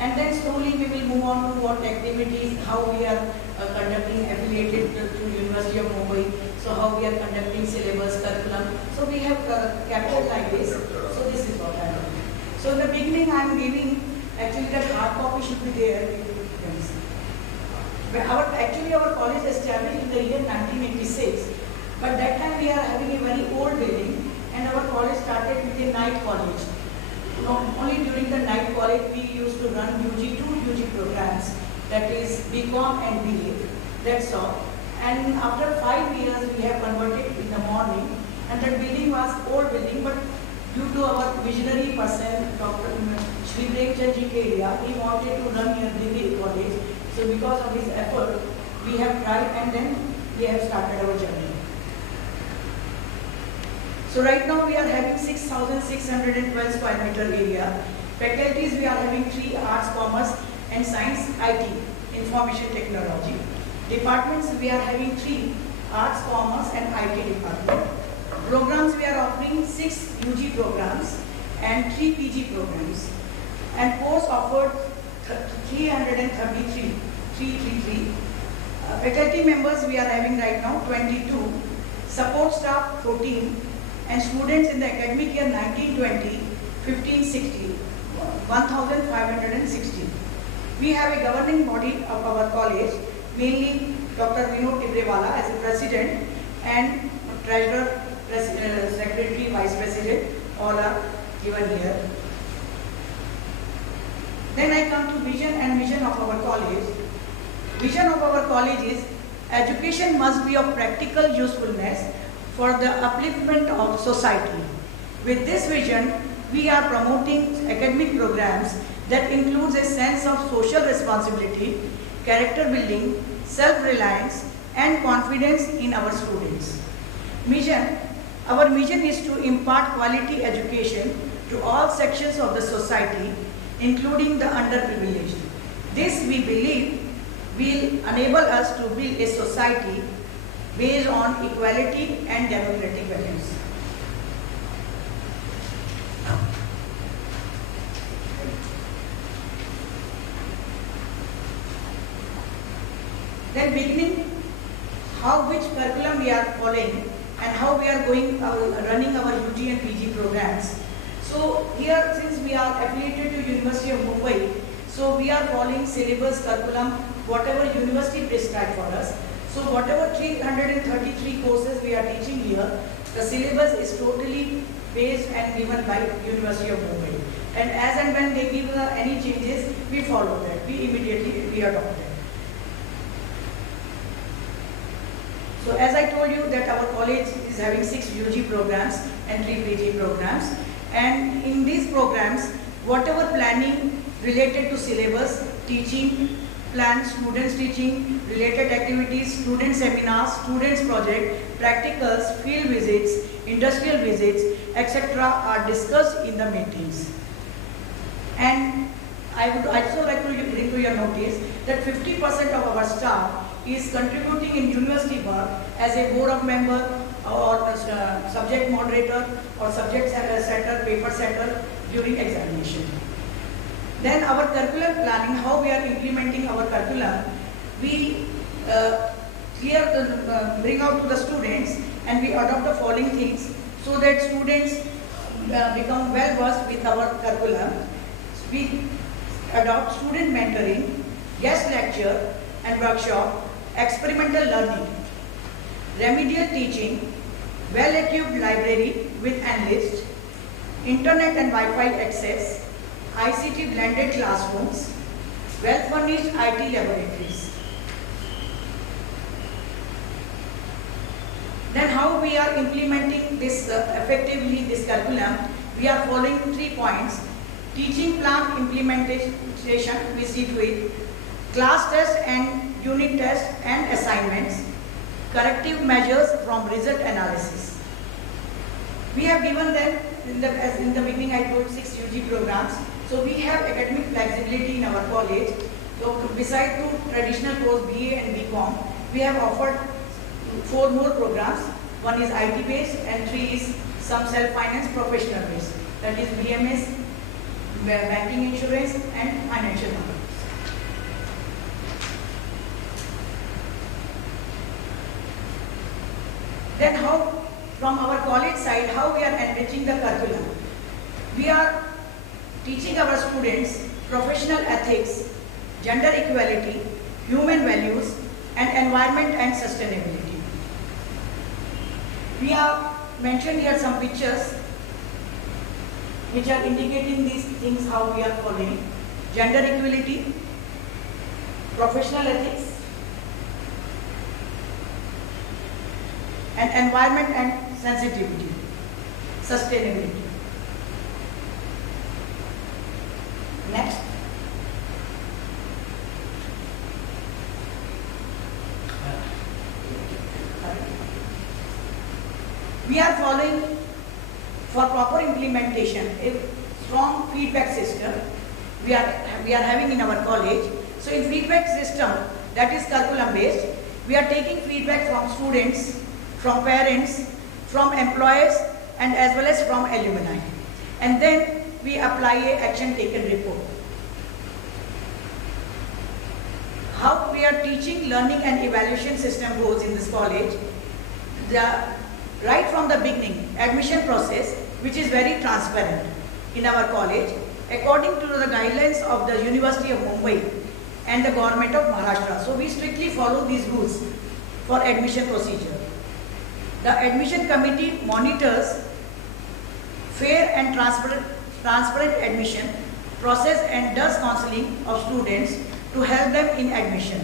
And then slowly we will move on to what activities, how we are conducting affiliated to University of Mumbai. So how we are conducting syllabus, curriculum. So we have captured like this. So this is what I am doing. So in the beginning I am giving, actually that hard copy should be there. But actually our college established in the year 1986. But that time we are having a very old building and our college started with a night college. Only during the night college we used to run two UG programs, that is BCom and BA, that's all. And after 5 years we have converted in the morning, and that building was old building, but due to our visionary person, Dr. Shri Premchand Ji Kedia, he wanted to run a degree college. So because of his effort, we have tried and then we have started our journey. So right now we are having 6,612 square meter area. Faculties we are having 3 arts, commerce and science, IT, information technology. Departments we are having 3 arts, commerce and IT department. Programs we are offering 6 UG programs and 3 PG programs. And course offered 333. Faculty members we are having right now 22. Support staff 14. And students in the academic year 1920, 1560, 1,560. We have a governing body of our college, mainly Dr. Vinod Tibrewala as a president and treasurer, secretary, vice president, all are given here. Then I come to vision and mission of our college. Vision of our college is education must be of practical usefulness for the upliftment of society. With this vision, we are promoting academic programs that includes a sense of social responsibility, character building, self-reliance, and confidence in our students. Mission. Our mission is to impart quality education to all sections of the society, including the underprivileged. This, we believe, will enable us to build a society based on equality and democratic values. Then beginning, which curriculum we are following and how we are running our UG and PG programs. So here, since we are affiliated to University of Mumbai, so we are following syllabus, curriculum, whatever university prescribed for us. So whatever 333 courses we are teaching here, the syllabus is totally based and given by University of Mumbai. And as and when they give any changes, we follow that. We immediately adopt that. So as I told you that our college is having 6 UG programs and 3 PG programs. And in these programs, whatever planning related to syllabus, teaching, plan, students teaching, related activities, student seminars, students project, practicals, field visits, industrial visits, etc. are discussed in the meetings. And I would also like to bring to your notice that 50% of our staff is contributing in university work as a board of member or subject moderator or subject setter, paper setter during examination. Then our curriculum planning, how we are implementing our curriculum, we bring out to the students and we adopt the following things so that students become well versed with our curriculum. We adopt student mentoring, guest lecture and workshop, experimental learning, remedial teaching, well-equipped library with analyst, internet and Wi-Fi access, ICT blended classrooms, well-furnished IT laboratories. Then how we are implementing this effectively, this curriculum, we are following 3 points. Teaching plan implementation, we see to it. Class test and unit test and assignments. Corrective measures from result analysis. We have given them, as in the beginning I told, 6 UG programs. So we have academic flexibility in our college. So beside 2 traditional course BA and BCom, we have offered 4 more programs. 1 is IT based and 3 is some self-finance professional based. That is BMS, banking insurance and financial Then how, from our college side, how we are enriching the curriculum. We are teaching our students professional ethics, gender equality, human values, and environment and sustainability. We have mentioned here some pictures which are indicating these things how we are following. Gender equality, professional ethics, and environment and sensitivity, sustainability. Next. We are following, for proper implementation, a strong feedback system we are having in our college. So in feedback system, that is curriculum based, we are taking feedback from students, from parents, from employees, and as well as from alumni. And then we apply a action taken report. How we are teaching learning and evaluation system goes in this college. Right from the beginning, admission process, which is very transparent in our college, according to the guidelines of the University of Mumbai and the government of Maharashtra. So we strictly follow these rules for admission procedure. The admission committee monitors fair and transparent admission process and does counseling of students to help them in admission.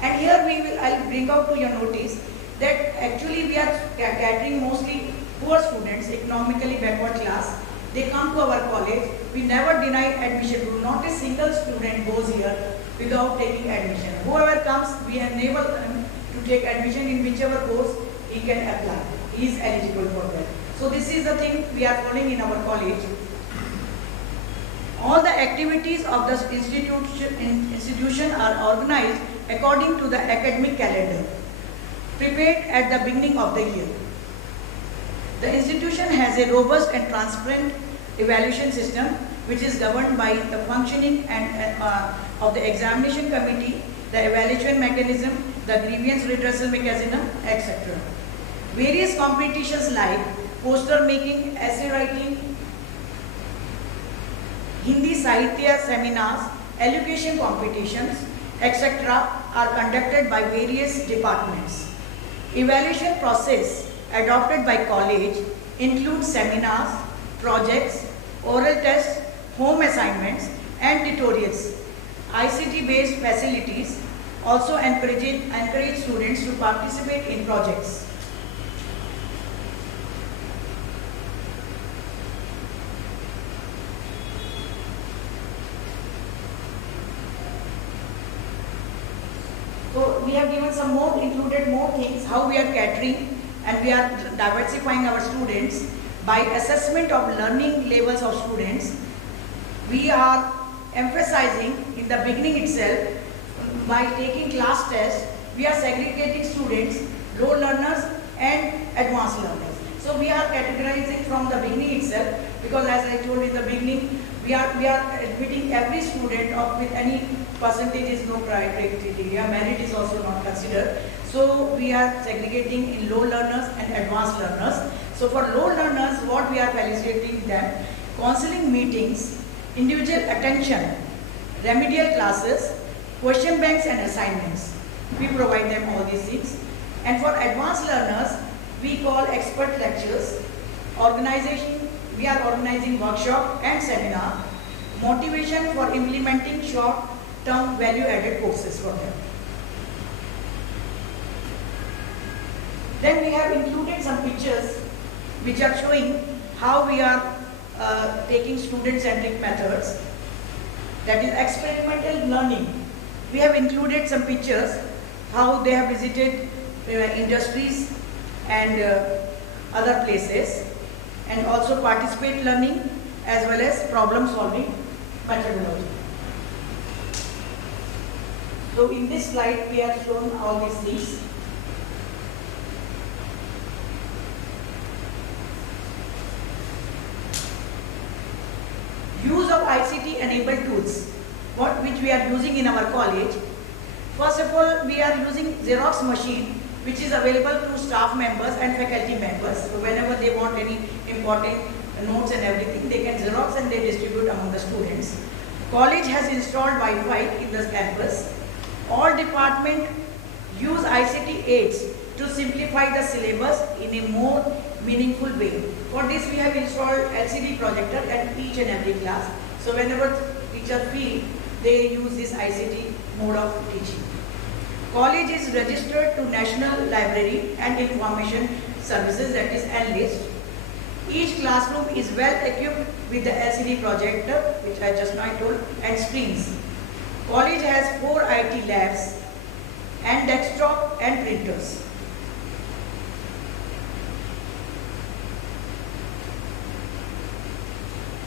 And here I'll bring out to your notice that actually we are catering mostly poor students, economically backward class. They come to our college. We never deny admission. Not a single student goes here without taking admission. Whoever comes, we enable them to take admission in whichever course he can apply. He is eligible for that. So this is the thing we are following in our college. All the activities of the institution are organized according to the academic calendar, prepared at the beginning of the year. The institution has a robust and transparent evaluation system which is governed by the functioning of the examination committee, the evaluation mechanism, the grievance redressal mechanism, etc. Various competitions like poster making, essay writing, Hindi Sahitya seminars, education competitions, etc. are conducted by various departments. Evaluation process adopted by college includes seminars, projects, oral tests, home assignments, and tutorials. ICT-based facilities also encourage students to participate in projects. So we have given some more, included more things, how we are catering and we are diversifying our students by assessment of learning levels of students. We are emphasizing in the beginning itself by taking class tests, we are segregating students, low learners and advanced learners. So we are categorizing from the beginning itself because as I told in the beginning, we are admitting every student of with any percentage is no criteria, merit is also not considered. So we are segregating in low learners and advanced learners. So for low learners, what we are facilitating them, counseling meetings, individual attention, remedial classes, question banks and assignments. We provide them all these things. And for advanced learners, we call expert lectures, organization, we are organizing workshop and seminar, motivation for implementing short-term value-added courses for them. Then we have included some pictures which are showing how we are taking student-centric methods, that is experimental learning. We have included some pictures how they have visited industries and other places, and also participate learning as well as problem solving methodology. So in this slide we have shown all these things. Use of ICT enabled tools, which we are using in our college. First of all, we are using Xerox machine which is available to staff members and faculty members. So whenever they want any important notes and everything, they can Xerox and they distribute among the students. College has installed Wi-Fi in the campus. All departments use ICT aids to simplify the syllabus in a more meaningful way. For this we have installed LCD projector at each and every class. So whenever teacher feel, they use this ICT mode of teaching. College is registered to National Library and Information Services, that is NLIST. Each classroom is well equipped with the LCD projector, which I just now told, and screens. College has 4 IT labs and desktop and printers.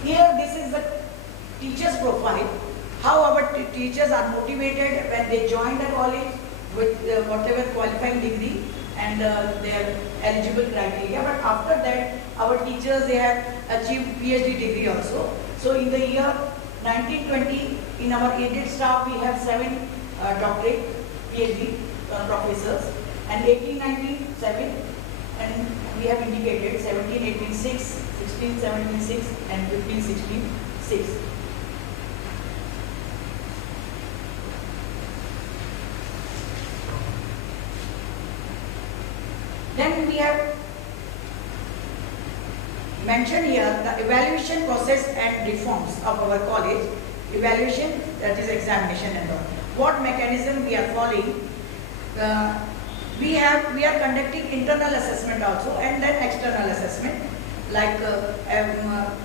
Here this is the teacher's profile, how our teachers are motivated when they join the college with whatever qualifying degree and their eligible criteria. But after that, our teachers, they have achieved PhD degree also. So in the year 1920, in our aided staff, we have 7 doctorate PhD professors, and 1819, 7, and we have indicated 17, 18, 6, 16, 17, 6, and 15, 16, 6. Then we have mentioned here the evaluation process and reforms of our college. Evaluation, that is examination and all. What mechanism we are following? We are conducting internal assessment also, and then external assessment, like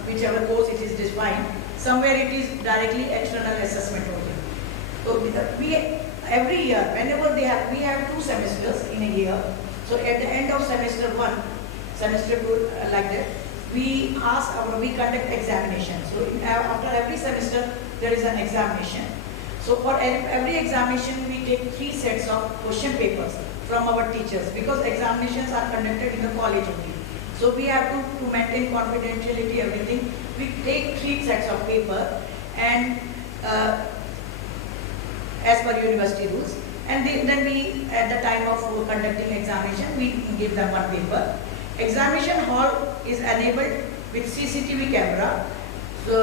whichever course it is defined. Somewhere it is directly external assessment only. So every year, whenever we have 2 semesters in a year. So at the end of semester 1, semester 2, like that, we conduct examination. So after every semester, there is an examination. So for every examination, we take 3 sets of question papers from our teachers, because examinations are conducted in the college only. So we have to maintain confidentiality, everything. We take 3 sets of paper, and as per university rules. And then we, at the time of conducting examination, we give them 1 paper. Examination hall is enabled with CCTV camera